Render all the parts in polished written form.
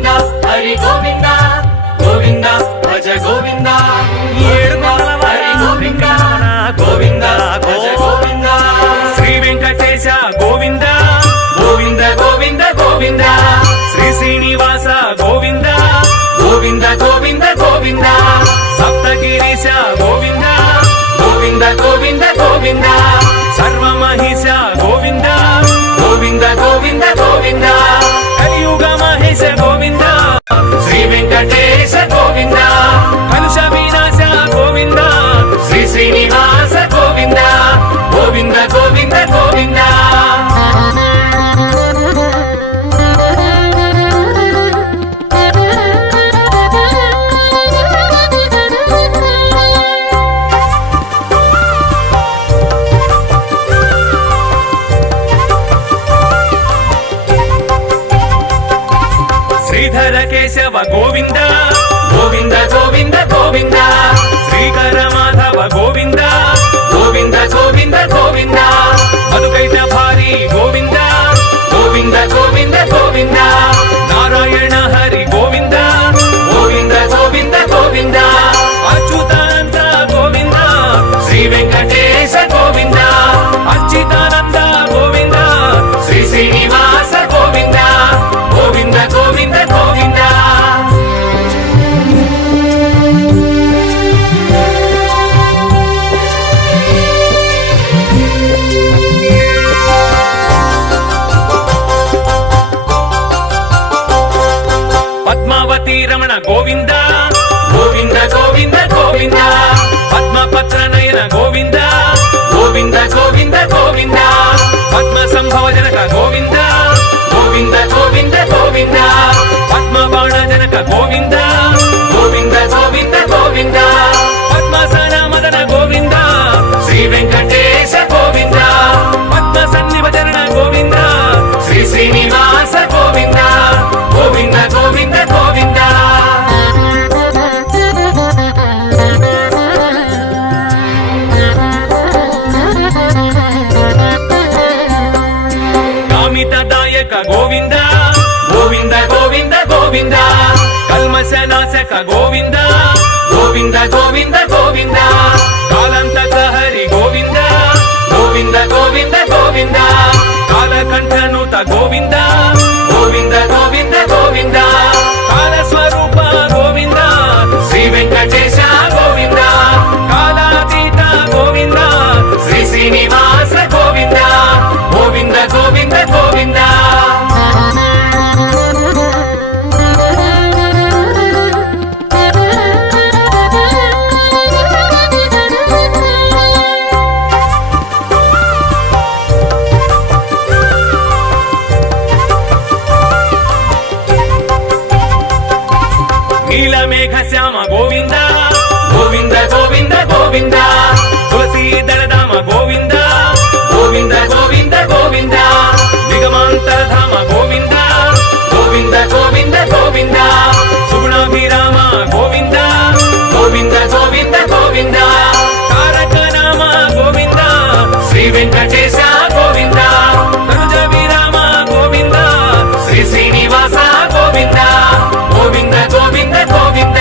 గోవింద హరి గోవింద గోవింద భజ గోవింద హరి గోవింద గోవింద భజ గోవింద శ్రీ వెంకటేశ గోవింద గోవింద గోవింద గోవింద శ్రీ శ్రీనివాస గోవింద గోవింద గోవింద గోవింద సప్తగిరీశ గోవింద గోవింద గోవింద గోవింద సర్వమహిష గోవింద గోవింద గోవింద గోవింద కలియుగ మహేశ గోవింద శ్రీ వెంకటేశ గోవింద కలుష వినాశ గోవింద శ్రీ శ్రీనివాస గోవింద గోవింద గోవింద గోవింద శ్రీధర కేశవ గోవింద గోవింద గోవింద గోవింద శ్రీకర మాధవ గోవింద గోవింద గోవింద గోవింద మధుకైట భారీ గోవింద గోవింద గోవింద గోవింద నారాయణ హరి గోవింద గోవింద గోవింద గోవింద అచ్యుతానంద గోవింద శ్రీ వెంకటేశ గోవింద అచ్యుతానంద గోవింద శ్రీ శ్రీనివాస గోవింద గోవింద గోవింద గోవింద పద్మావతి రమణ గోవింద గోవింద గోవింద గోవింద పద్మపత్ర నయన గోవింద గోవింద గోవింద గోవింద పద్మ సంభవ జనక గోవింద గోవింద గోవింద గోవింద పద్మబాణ జనక గోవింద గోవింద గోవింద గోవింద పద్మసన మదన గోవింద శ్రీ వెంకటేశ గోవింద పద్మ సన్నిభజన గోవింద శ్రీ శ్రీనివాస గోవింద గోవింద గోవింద గోవింద కామితదాయక గోవింద గోవింద గోవింద గోవింద కల్మశ నాశక గోవింద గోవింద గోవింద గోవింద కాలంతక హరి గోవింద గోవింద గోవింద గోవింద కాలకంఠనుత గోవింద గోవింద గోవింద గోవింద కాలస్వరూప గోవింద శ్రీ వెంకటేశ గోవింద కాలాతీత గోవింద శ్రీ శ్రీనివాస గోవింద గోవింద గోవింద గోవింద నీలమేఘ శ్యామ గోవింద గోవింద గోవింద గోవింద తులసీ దళధామ గోవింద గోవింద గోవింద గోవింద నిగమాంతరధామ గోవింద గోవింద గోవింద గోవింద సుగుణాభిరామ గోవింద గోవింద గోవింద గోవింద తారక నామ గోవింద శ్రీ వెంకటేశ గోవింద తనుజ విరామ గోవింద శ్రీ శ్రీనివాస గోవింద గోవింద గోవింద గోవింద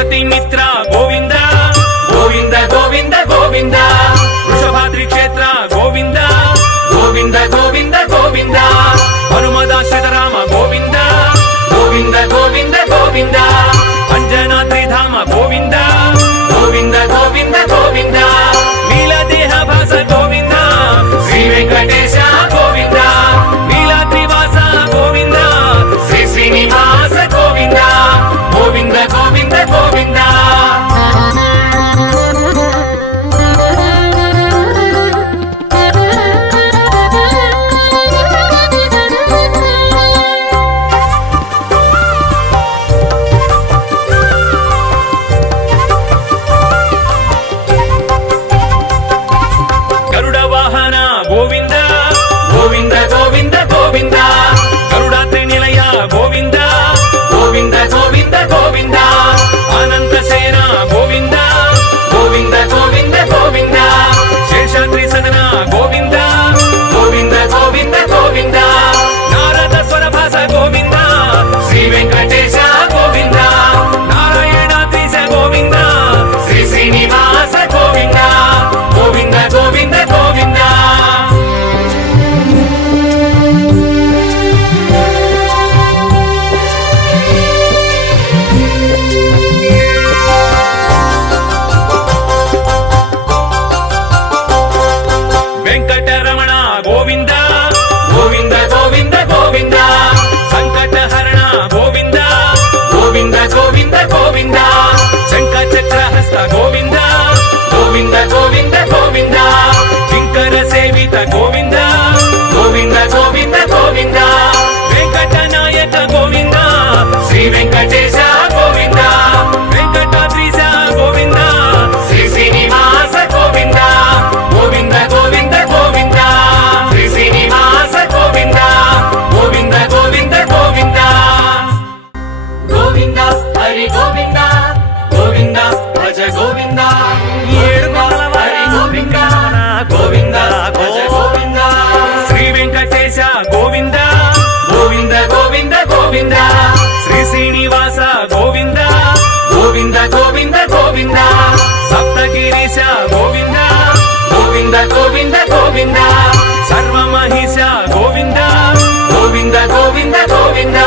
పశುపతి మిత్ర గోవింద గోవింద గోవింద గోవింద వృషభాద్రి క్షేత్ర గోవింద గోవింద గోవింద గోవింద హనుమదాశ్రిత రామ గోవింద గోవింద గోవింద గోవింద అంజనాద్రి ధామ గోవింద గోవింద గోవింద గోవింద నీలదేహ భాస గోవింద శ్రీ వెంకటేశ గోవింద నీలాద్రివాస గోవింద శ్రీ శ్రీనివాస గోవింద గోవింద గోవింద గోవింద గరుడ వాహన గోవింద గోవింద గోవింద గోవింద గరుడాద్రి నిలయ గోవింద గోవింద గోవింద గోవింద అనంత సేన గోవింద గోవింద గోవింద గోవింద శేషాద్రి సదన గోవింద గోవింద గోవింద గోవింద నారద స్వర భాస గోవింద శ్రీ వెంకటేశ గోవింద నారాయణాద్రీశ గోవింద శ్రీ శ్రీనివాస గోవింద గోవింద గోవింద గోవింద వెంకటరమణ గోవింద గోవింద గోవింద గోవింద సంకటహరణ గోవింద గోవింద గోవింద గోవింద శంఖ చక్రహస్త గోవింద గోవింద గోవింద గోవింద కింకర సేవిత గోవింద గోవింద గోవింద గోవింద వెంకట నాయక గోవింద శ్రీ వెంకటేశ గోవింద వెంకటాద్రీశ గోవింద శ్రీ శ్రీనివాస గోవింద గోవింద గోవింద గోవింద శ్రీ శ్రీనివాస గోవింద గోవింద గోవింద గోవింద గోవింద హరి గోవింద గోవింద భజ గోవింద హరి గోవింద గోవింద భజ గోవింద శ్రీ వెంకటేశ గోవింద గోవింద గోవింద గోవింద శ్రీ శ్రీనివాస గోవింద గోవింద గోవింద గోవింద సప్తగిరీశ గోవింద గోవింద గోవింద గోవింద సర్వమహిష గోవింద గోవింద గోవింద గోవింద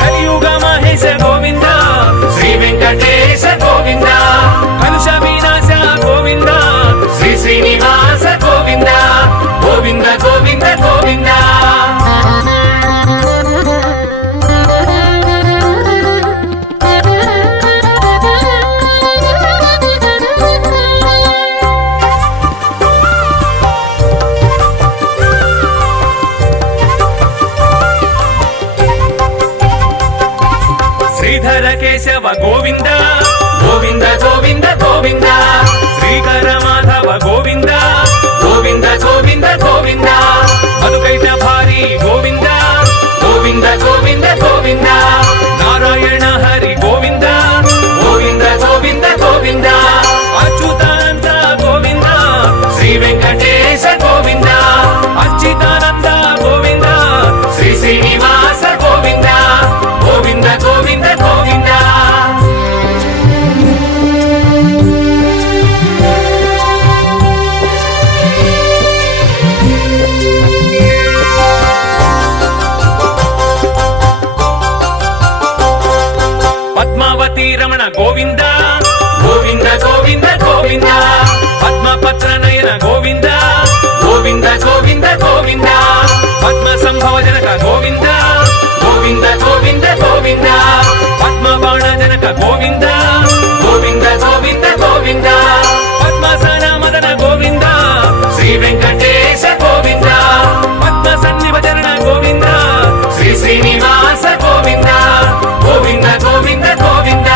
కలియుగ మహేశ గోవింద శ్రీ వెంకటేశ గోవింద కలుష వినాశ గోవింద శ్రీ శ్రీనివాస గోవింద గోవింద గోవింద గోవింద శ్రీధర కేశవ గోవింద గోవింద గోవింద గోవింద శ్రీకర మాధవ గోవింద గోవింద గోవింద గోవింద మధుకైట భారీ గోవింద గోవింద గోవింద గోవింద నారాయణ హరి గోవింద గోవింద గోవింద గోవింద అచ్యుతానంద గోవింద శ్రీ వెంకటేశ గోవింద అచ్యుతానంద గోవింద శ్రీ శ్రీనివాస గోవింద గోవింద గోవింద గోవింద పద్మావతి రమణ గోవింద గోవింద గోవింద గోవింద పద్మపత్ర నయన గోవింద గోవింద గోవింద గోవింద పద్మ సంభవ జనక గోవింద గోవింద గోవింద గోవింద పద్మబాణ జనక గోవింద గోవింద గోవింద గోవింద పద్మాసన మదన గోవింద శ్రీ వెంకటేశ గోవింద పద్మ సన్నిభజన గోవింద శ్రీ శ్రీనివాస గోవింద గోవింద గోవింద గోవింద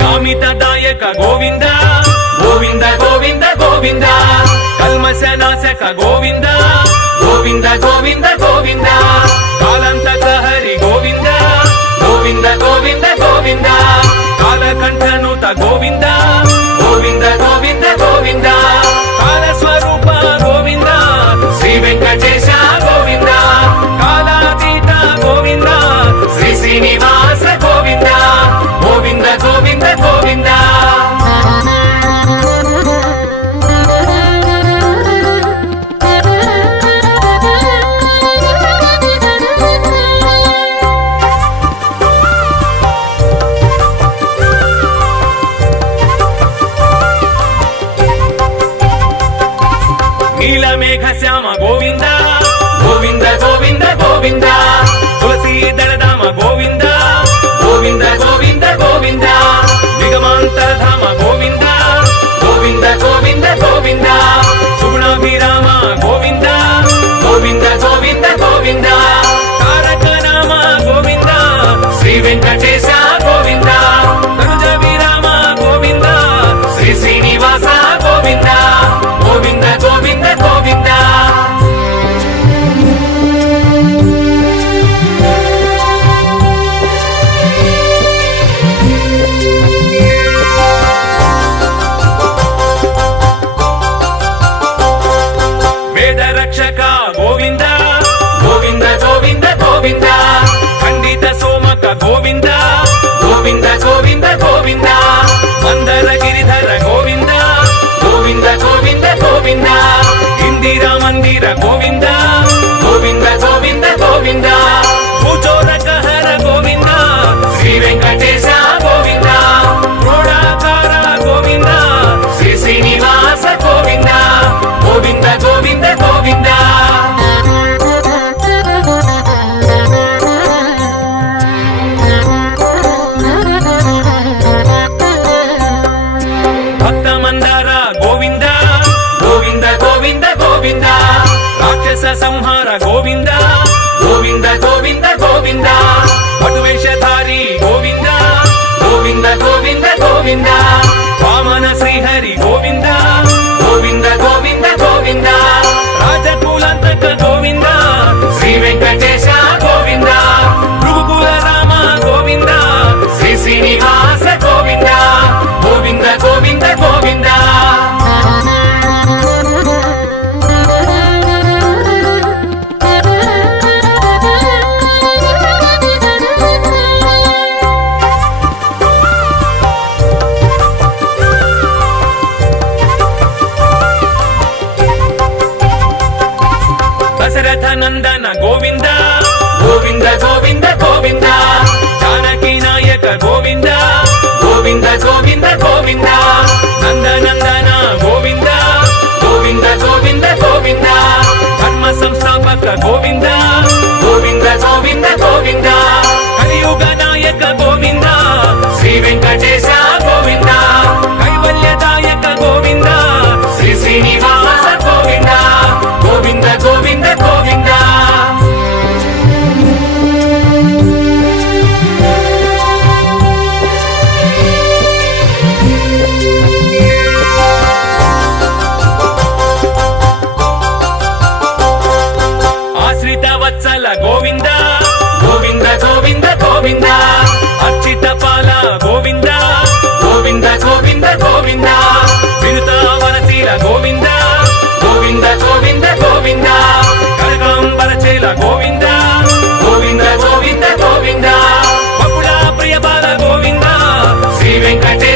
కామితదాయక గోవింద గోవింద గోవింద గోవింద కల్మశ నాశక గోవింద గోవింద గోవింద గోవింద కాలంతక హరి గోవింద గోవింద గోవింద గోవింద కాలకంఠనుత గోవింద గోవింద గోవింద గోవింద కాల స్వరూప గోవింద ನೀಲಮೇಘ ಶ್ಯಾಮ ಗೋವಿಂದ ಗೋವಿಂದ ಗೋವಿಂದ ಗೋವಿಂದ ತುಳಸಿ ದಳಧಾಮ ಗೋವಿಂದ ಗೋವಿಂದ ಗೋವಿಂದ ಗೋವಿಂದ ನಿಗಮಾಂತರಧಾಮ ಗೋವಿಂದ ಗೋವಿಂದ ಗೋವಿಂದ ಗೋವಿಂದ ಸುಗುಣಾಭಿರಾಮ ಗೋವಿಂದ ಗೋವಿಂದ ಗೋವಿಂದ ಗೋವಿಂದ ತಾರಕ ನಾಮ ಗೋವಿಂದ ಶ್ರೀ ವೆಂಕಟೇಶ ಗೋವಿಂದ ತನುಜ ವಿರಾಮ ಗೋವಿಂದ ಶ್ರೀ ಶ್ರೀನಿವಾಸ ಗೋವಿಂದ ಗೋವಿಂದ ಗೋವಿಂದ ಗೋವಿಂದ ವೇದ ರಕ್ಷಕ ಗೋವಿಂದ ಗೋವಿಂದ ಗೋವಿಂದ ಗೋವಿಂದ ಖಂಡಿತ ಸೋಮಕ ಗೋವಿಂದ ಗೋವಿಂದ ಗೋವಿಂದ ಗೋವಿಂದ ಮಂದರ ಗಿರಿಧರ ಗೋವಿಂದ ಗೋವಿಂದ ಗೋವಿಂದ ಗೋವಿಂದ ಇಂದಿರಾ ಮಂದಿರ ಗೋವಿಂದ ಗೋವಿಂದ ಗೋವಿಂದ ಗೋವಿಂದ ಭೂಚೋರಕಹರ ಗೋವಿಂದ ಶ್ರೀ ವೆಂಕಟೇಶ ಗೋವಿಂದ ಕ್ರೋಡಾಕಾರ ಗೋವಿಂದ ಶ್ರೀ ಶ್ರೀನಿವಾಸ ಗೋವಿಂದ ಗೋವಿಂದ ಗೋವಿಂದ ಗೋವಿಂದ ಭಕ್ತ ಮಂದಾರ ಗೋವಿಂದ ಗೋವಿಂದ ಗೋವಿಂದ ಗೋವಿಂದ ರಾಕ್ಷಸ ಸಂಹಾರ ಗೋವಿಂದ ಗೋವಿಂದ ಗೋವಿಂದ ಗೋವಿಂದ ಪಟುವೇಷಧಾರಿ ಗೋವಿಂದ ಗೋವಿಂದ ಗೋವಿಂದ ಗೋವಿಂದ ವಾಮನ ಶ್ರೀಹರಿ ಗೋವಿಂದ ಗೋವಿಂದ ಗೋವಿಂದ ಗೋವಿಂದ ರಾಜಕುಲಾಂತಕ ಗೋವಿಂದ ಶ್ರೀ ವೆಂಕಟೇಶ ಗೋವಿಂದ ಭೃಗುಕುಲ ರಾಮ ಗೋವಿಂದ ಶ್ರೀ ಶ್ರೀನಿವಾಸ ಗೋವಿಂದ ಗೋವಿಂದ ಗೋವಿಂದ ಗೋವಿಂದ ದಶರಥ ನಂದನ ಗೋವಿಂದ ಗೋವಿಂದ ಗೋವಿಂದ ಗೋವಿಂದ ಜಾನಕಿ ನಾಯಕ ಗೋವಿಂದ ಗೋವಿಂದ ಗೋವಿಂದ ಗೋವಿಂದ ನಂದನಂದನ ಗೋವಿಂದ ಗೋವಿಂದ ಗೋವಿಂದ ಗೋವಿಂದ ಧರ್ಮ ಸಂಸ್ಥಾಪಕ ಗೋವಿಂದ ಗೋವಿಂದ ಗೋವಿಂದ ಗೋವಿಂದ ಕಲಿಯುಗ ನಾಯಕ ಗೋವಿಂದ ಶ್ರೀ ವೆಂಕಟೇಶ ಗೋವಿಂದ ಕೈವಲ್ಯದಾಯಕ ಗೋವಿಂದ ಶ್ರೀ ಶ್ರೀನಿವಾಸ ಗೋವಿಂದ ಗೋವಿಂದ ಗೋವಿಂದ ಗೋವಿಂದ ಆಶ್ರಿತ ವತ್ಸಲ ಗೋವಿಂದ ಗೋವಿಂದ ಗೋವಿಂದ ಗೋವಿಂದ ಅರ್ಚಿತ ಪಾಲ ಗೋವಿಂದ ಗೋವಿಂದ ಗೋವಿಂದ ಗೋವಿಂದ ವಿನುತ ವನಶೀಲ ಗೋವಿಂದ ಗೋವಿಂದ ಗೋವಿಂದ ಗೋವಿಂದ ಕನಕಾಂಬರ ಚೇಲ ಗೋವಿಂದ ಗೋವಿಂದ ಗೋವಿಂದ ಗೋವಿಂದ ಬಕುಳ ಪ್ರಿಯ ಬಾಲ ಗೋವಿಂದ ಶ್ರೀ ವೆಂಕಟೇಶ